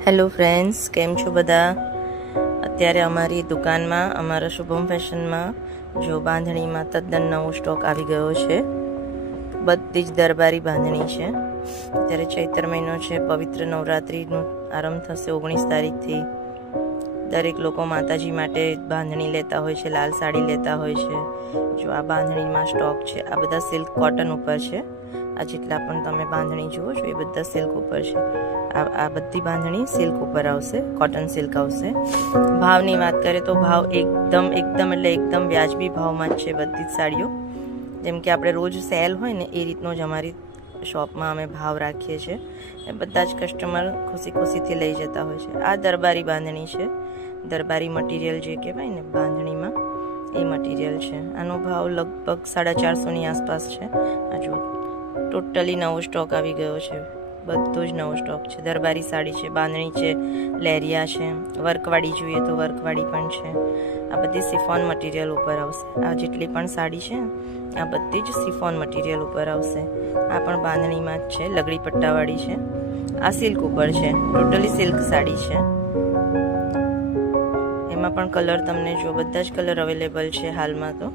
Hello friends, કેમ છો બધા? અત્યારે અમારી દુકાનમાં અમારા શુભમ ફેશનમાં જો બાંધણીમાં તદ્દન નવો સ્ટોક આવી ગયો છે. બધી જ દરબારી બાંધણી છે. અત્યારે ચૈત્ર મહિનો છે, પવિત્ર નવરાત્રિનો આરંભ થશે 19 તારીખથી. દરેક લોકો માતાજી માટે બાંધણી લેતા હોય છે, લાલ સાડી લેતા હોય છે. જો આ બાંધણીમાં સ્ટોક છે, આ બધા સિલ્ક કોટન ઉપર છે. આ જેટલા પણ તમે બાંધણી જુઓ છો એ બધા સિલ્ક ઉપર છે. આ બધી બાંધણી સિલ્ક ઉપર આવશે, કોટન સિલ્ક આવશે. ભાવની વાત કરીએ તો ભાવ એકદમ વ્યાજબી ભાવમાં જ છે બધી જ સાડીઓ. જેમ કે આપણે રોજ સેલ હોય ને એ રીતનો જ અમારી શોપમાં અમે ભાવ રાખીએ છીએ. બધા જ કસ્ટમર ખુશીથી લઈ જતા હોય છે. આ દરબારી બાંધણી છે, દરબારી મટીરિયલ જે કહેવાય ને બાંધણીમાં એ મટીરિયલ છે. આનો ભાવ લગભગ 450ની આસપાસ છે. આ જો ટોટલી નવો સ્ટોક આવી ગયો છે, બધો જ નવો સ્ટોક છે. દરબારી સાડી છે, બાંધણી છે, લેરિયા છે, વર્કવાળી જોઈએ તો વર્કવાળી પણ છે. આ બધી સિફોન મટીરિયલ ઉપર આવશે. આ જેટલી પણ સાડી છે આ બધી જ સિફોન મટીરિયલ ઉપર આવશે. આ પણ બાંધણીમાં જ છે, લગડી પટ્ટાવાળી છે. આ સિલ્ક ઉપર છે, ટોટલી સિલ્ક સાડી છે. એમાં પણ કલર તમને જો બધા જ કલર અવેલેબલ છે હાલમાં તો.